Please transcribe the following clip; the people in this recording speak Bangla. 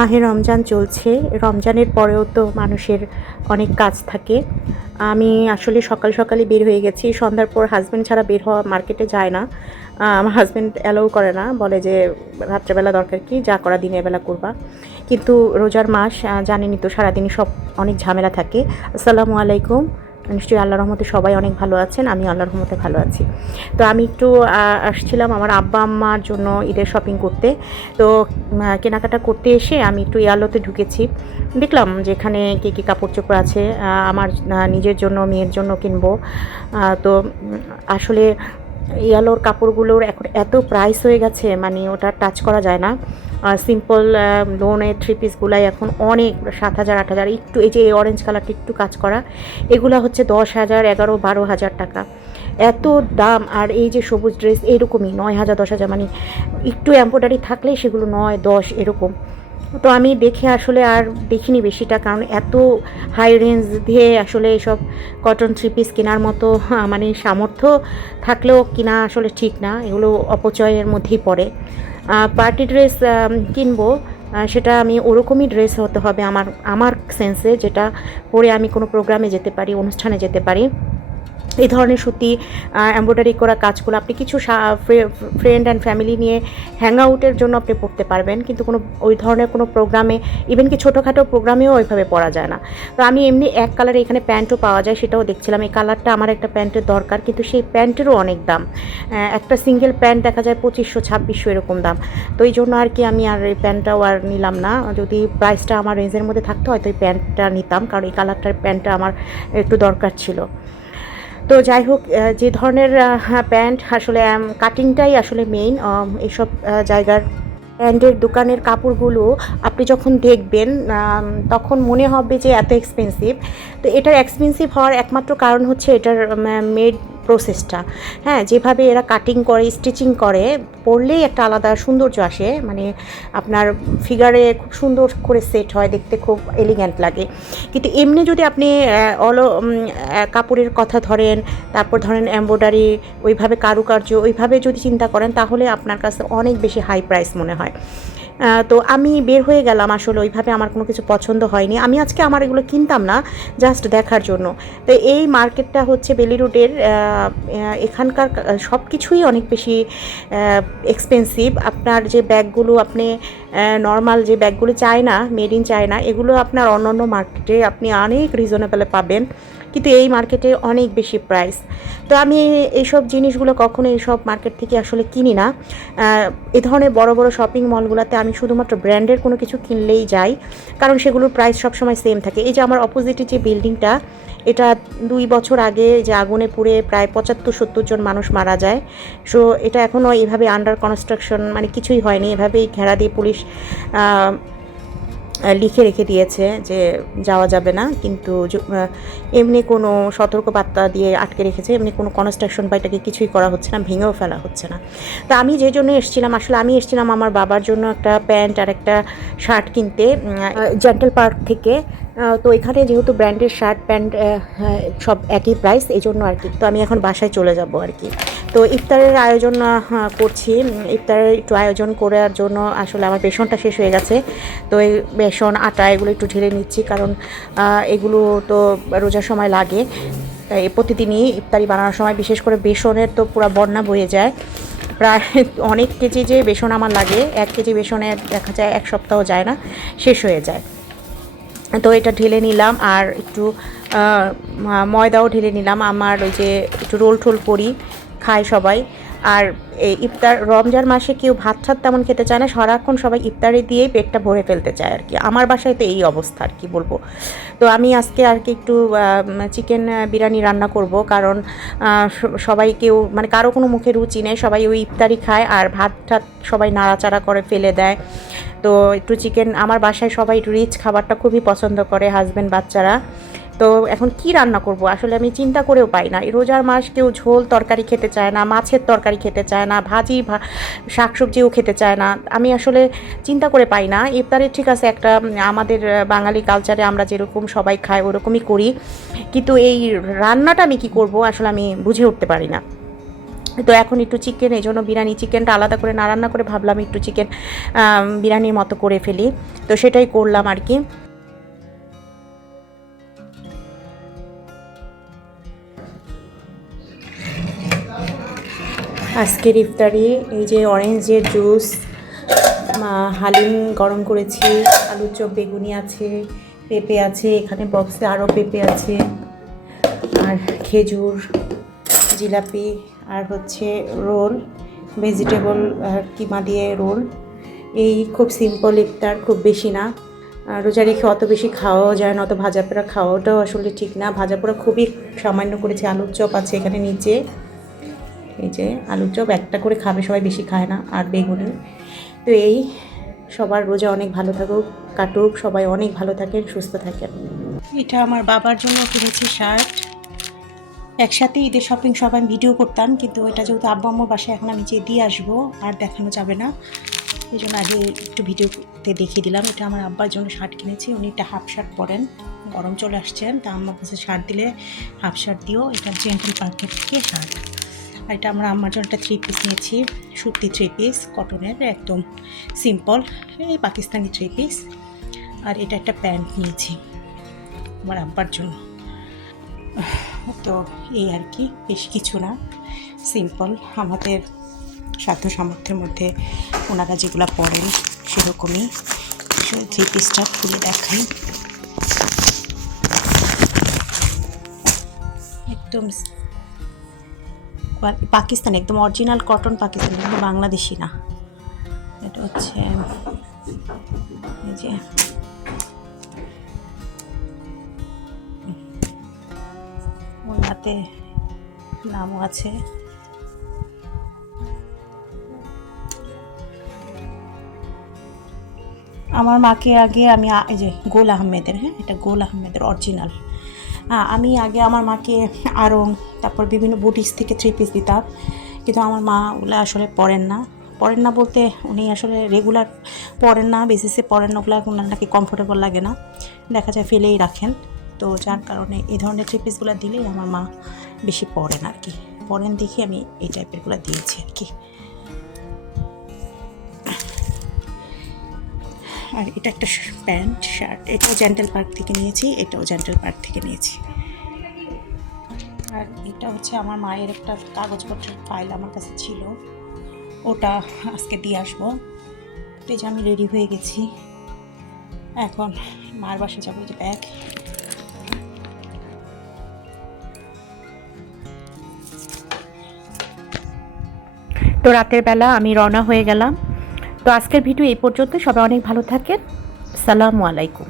মাহে রমজান চলছে। রমজানের পরেও তো মানুষের অনেক কাজ থাকে। আমি আসলে সকাল সকালই বের হয়ে গেছি। সন্ধ্যার পর হাসব্যান্ড ছাড়া বের হওয়া মার্কেটে যায় না। আমার হাসব্যান্ড অ্যালাউ করে না। বলে যে, "রাত্রেবেলা দরকার কি? যা করা দিনের বেলা করবা।" কিন্তু রোজার মাস জানেনই তো সারাদিনই অনেক ঝামেলা থাকে। আসসালামু আলাইকুম। নিশ্চয়ই আল্লাহর রহমতে সবাই অনেক ভালো আছেন। আমি আল্লাহর রহমতে ভালো আছি। তো আমি একটু আসছিলাম আমার আব্বা-আম্মার জন্য ঈদের শপিং করতে। তো কেনাকাটা করতে এসে আমি একটু ইয়ালোতে ঢুকেছি। দেখলাম যে এখানে কী কাপড়-চোপড় আছে। আমার নিজের জন্য, মেয়ের জন্য কিনবো। তো আসলে ইয়ালোর কাপড়গুলোর এখন এত প্রাইস হয়ে গেছে, মানে ওটা টাচ করা যায় না। সিম্পল লোনের থ্রি পিসগুলাই এখন অনেক 7,000 8,000, একটু এই যে অরেঞ্জ কালারটা একটু কাজ করা, এগুলা হচ্ছে 10,000 11-12,000 টাকা। এত দাম। আর এই যে সবুজ ড্রেস এরকমই 9,000 10,000, মানে একটু এমব্রয়ডারি থাকলেই সেগুলো 9 10 এরকম। তো আমি দেখে আসলে আর দেখিনি বেশিটা, কারণ এত হাই রেঞ্জ দিয়ে আসলে এসব কটন থ্রি পিস কেনার মতো মানে সামর্থ্য থাকলেও কিনা আসলে ঠিক না, এগুলো অপচয়ের মধ্যেই পড়ে। পার্টি ড্রেস কিনবো, সেটা আমি ওরকমই ড্রেস হতে হবে আমার আমার সেন্সে, যেটা পরে আমি কোনো প্রোগ্রামে যেতে পারি, অনুষ্ঠানে যেতে পারি। এই ধরনের সুতি এমব্রয়ডারি করা কাজগুলো আপনি কিছু ফ্রেন্ড অ্যান্ড ফ্যামিলি নিয়ে হ্যাং আউটের জন্য আপনি পরতে পারবেন, কিন্তু কোনো ওই ধরনের কোনো প্রোগ্রামে, ইভেন কি ছোটোখাটো প্রোগ্রামেও ওইভাবে পরা যায় না। তো আমি এমনি এক কালারে এখানে প্যান্টও পাওয়া যায়, সেটাও দেখছিলাম। এই কালারটা আমার একটা প্যান্টের দরকার, কিন্তু সেই প্যান্টেরও অনেক দাম। একটা সিঙ্গেল প্যান্ট দেখা যায় 2500 2600 এরকম দাম। তো এই জন্য আর কি আমি আর এই প্যান্টটাও আর নিলাম না। যদি প্রাইসটা আমার রেঞ্জের মধ্যে থাকতো হয়তো এই প্যান্টটা নিতাম, কারণ এই কালারটার প্যান্টটা আমার একটু দরকার ছিল। তো যাই হোক, যে ধরনের প্যান্ট আসলে কাটিংটাই আসলে মেইন। এইসব জায়গার ব্র্যান্ডের দোকানের কাপড়গুলো আপনি যখন দেখবেন তখন মনে হবে যে এত এক্সপেন্সিভ। তো এটার এক্সপেন্সিভ হওয়ার একমাত্র কারণ হচ্ছে এটার মেড প্রসেসটা। হ্যাঁ, যেভাবে এরা কাটিং করে, স্টিচিং করে, পরলেই একটা আলাদা সৌন্দর্য আসে, মানে আপনার ফিগারে খুব সুন্দর করে সেট হয়, দেখতে খুব এলিগ্যান্ট লাগে। কিন্তু এমনি যদি আপনি কাপড়ের কথা ধরেন, তারপর ধরেন এমব্রয়ডারি, ওইভাবে কারুকার্য, ওইভাবে যদি চিন্তা করেন, তাহলে আপনার কাছে অনেক বেশি হাই প্রাইস মনে হয়। তো আমি বের হয়ে গেলাম, আসলে ওইভাবে আমার কোনো কিছু পছন্দ হয়নি। আমি আজকে আমার এগুলো কিনতাম না, জাস্ট দেখার জন্য। তো এই মার্কেটটা হচ্ছে বেলি রোডের। এখানকার সব কিছুই অনেক বেশি এক্সপেন্সিভ। আপনার যে ব্যাগগুলো আপনি নর্মাল যে ব্যাগগুলো চায়না, মেড ইন চায়না, এগুলো আপনার অন্যান্য মার্কেটে আপনি অনেক রিজনেবলে পাবেন, কিন্তু এই মার্কেটে অনেক বেশি প্রাইস। তো আমি এইসব জিনিসগুলো কখনো এইসব মার্কেট থেকে আসলে কিনি না। এ ধরনের বড় বড় শপিং মলগুলোতে আমি শুধুমাত্র ব্র্যান্ডের কোনো কিছু কিনলেই যাই, কারণ সেগুলোর প্রাইস সবসময় সেম থাকে। এই যে আমার অপোজিটে যে বিল্ডিংটা, এটা 2 বছর আগে যে আগুনে পুড়ে প্রায় 75-70 জন মানুষ মারা যায়। সো এটা এখনও এইভাবে আন্ডার কনস্ট্রাকশন, মানে কিছুই হয়নি, এভাবেই ঘেরা দিয়ে পুলিশ লিখে রেখে দিয়েছে যে যাওয়া যাবে না, কিন্তু এমনি কোনো সতর্কবার্তা দিয়ে আটকে রেখেছে। এমনি কোনো কনস্ট্রাকশন বা এটাকে কিছুই করা হচ্ছে না, ভেঙেও ফেলা হচ্ছে না। তো আমি যে জন্য এসেছিলাম, আসলে আমি এসেছিলাম আমার বাবার জন্য একটা প্যান্ট আর একটা শার্ট কিনতে, জেন্টাল পার্ক থেকে। তো এখানে যেহেতু ব্র্যান্ডের শার্ট প্যান্ট সব একই প্রাইস, এই জন্য আর কি। তো আমি এখন বাসায় চলে যাব আর কি। তো ইফতারের আয়োজন করছি। ইফতারের একটু আয়োজন করার জন্য আসলে আমার বেসনটা শেষ হয়ে গেছে। তো এই বেসন, আটা এগুলো একটু ঢেলে নিচ্ছি, কারণ এগুলো তো রোজার সময় লাগে। তাই প্রতিদিনই ইফতারি বানানোর সময় বিশেষ করে বেসনের তো পুরো বন্যা বয়ে যায়। প্রায় অনেক কেজি যে বেসন আমার লাগে, 1 কেজি বেসনে দেখা যায় 1 সপ্তাহ যায় না, শেষ হয়ে যায়। তো এটা ঢেলে নিলাম, আর একটু ময়দাও ঢেলে নিলাম। আমার ওই যে একটু রোল টোল করি, খায় সবাই। আর এই ইফতার রমজান মাসে কেউ ভাত ঠাত তেমন খেতে চায় না, সারাক্ষণ সবাই ইফতারি দিয়েই পেটটা ভরে ফেলতে চায় আর কি। আমার বাসায় তো এই অবস্থা, আর কি বলবো। তো আমি আজকে আর কি একটু চিকেন বিরিয়ানি রান্না করব, কারণ সবাই কেউ, মানে কারো কোনো মুখে রুচি নেই, সবাই ওই ইফতারি খায় আর ভাত ঠাত সবাই নাড়াচাড়া করে ফেলে দেয়। তো একটু চিকেন, আমার বাসায় সবাই রিচ খাবারটা খুবই পছন্দ করে, হাজব্যান্ড বাচ্চারা। তো এখন কি রান্না করব আসলে আমি চিন্তা করেও পাই না। এই রোজার মাস কেউ ঝোল তরকারি খেতে চায় না, মাছের তরকারি খেতে চায় না, ভাজি শাকসবজিও খেতে চায় না। আমি আসলে চিন্তা করে পাই না। ইফতারে ঠিক আছে, একটা আমাদের বাঙালি কালচারে আমরা যেরকম সবাই খাই ওরকমই করি, কিন্তু এই রান্নাটা আমি কি করব আসলে আমি বুঝে উঠতে পারি না। তো এখন একটু চিকেন, এই জন্য বিরিয়ানি চিকেনটা আলাদা করে না রান্না করে ভাবলাম একটু চিকেন বিরিয়ানির মতো করে ফেলি, তো সেটাই করলাম আর কি। আজকের ইফতারি এই যে অরেঞ্জের জুস, হালিম গরম করেছি, আলুর চপ, বেগুনি আছে, পেঁপে আছে, এখানে বক্সে আরও পেঁপে আছে, আর খেজুর, জিলাপি, আর হচ্ছে রোল, ভেজিটেবল কিমা দিয়ে রোল। এই খুব সিম্পল ইফতার, খুব বেশি না। রোজা রেখে অত বেশি খাওয়াও যায় না, অত ভাজা পোড়া খাওয়াটাও আসলে ঠিক না। ভাজা পোড়া খুবই সামান্য করেছে। আলুর চপ আছে এখানে নিচে, এই যে আলুর চপ একটা করে খাবে সবাই, বেশি খায় না, আর বেগুনি। তো এই সবার রোজা অনেক ভালো থাকুক, কাটুক, সবাই অনেক ভালো থাকেন, সুস্থ থাকেন। এটা আমার বাবার জন্য কিনেছি শার্ট। একসাথে ঈদের শপিং সবাই ভিডিও করতাম, কিন্তু এটা যেহেতু আব্বু আম্মুর বাসায় এখন আমি যেয়ে দিয়ে আসবো, আর দেখানো যাবে না, এই জন্য আগে একটু ভিডিওতে দেখিয়ে দিলাম। এটা আমার আব্বার জন্য শার্ট কিনেছি, উনি একটা হাফ শার্ট পরেন, গরম চলে আসছেন, তা আম্মার কাছে শার্ট দিলে হাফ শার্ট দিও। এটা জেন্টেল পার্কের থেকে শার্ট। আর এটা আমরা আম্মার জন্য একটা 3 পিস নিয়েছি, সুতি 3 পিস, কটনের, একদম সিম্পল, এই পাকিস্তানি 3 পিস। আর এটা একটা প্যান্ট নিয়েছি আমার আব্বার জন্য। তো এই আর কি, বেশ কিছু না, সিম্পল, আমাদের সাধ্য সামর্থ্যের মধ্যে ওনারা যেগুলো পড়েন সেরকমই। 3 পিসটা খুলে দেখাই, একদম পাকিস্তানি, একদম অরিজিনাল কটন পাকিস্তানি, কিন্তু বাংলাদেশি না। এটা হচ্ছে এই যে ওনাতে নামও আছে। আমার মাকে আগে আমি এই যে গোল আহমেদের, হ্যাঁ এটা গোল আহমেদের অরিজিনাল। আমি আগে আমার মাকে আরং, তারপর বিভিন্ন বুটিক্স থেকে 3 পিস দিতাম, কিন্তু আমার মা ওগুলো আসলে পরেন না বলতে উনি আসলে রেগুলার পরেন না, বেসিসে পরেন না, ওগুলো ওনার নাকি কমফোর্টেবল লাগে না, দেখা যায় ফেলেই রাখেন। তো যার কারণে এই ধরনের 3 পিসগুলো দিলেই আমার মা বেশি পরেন আর কি, পরেন দেখি আমি এই টাইপেরগুলো দিয়েছি আর কি। আর এটা একটা প্যান্ট শার্ট, এটাও জেন্টেল পার্ক থেকে নিয়েছি, এটাও জেন্টেল পার্ক থেকে নিয়েছি। আর এটা হচ্ছে আমার মায়ের একটা কাগজপত্রের ফাইল আমার কাছে ছিল, ওটা আজকে দিয়ে আসবো। এই যে আমি রেডি হয়ে গেছি, এখন মার বাসায় যাবো। যে ব্যাগ, তো রাতের বেলা আমি রওনা হয়ে গেলাম। তো আজকের ভিডিও এই পর্যন্ত, সবাই অনেক ভালো থাকেন, আসসালামু আলাইকুম।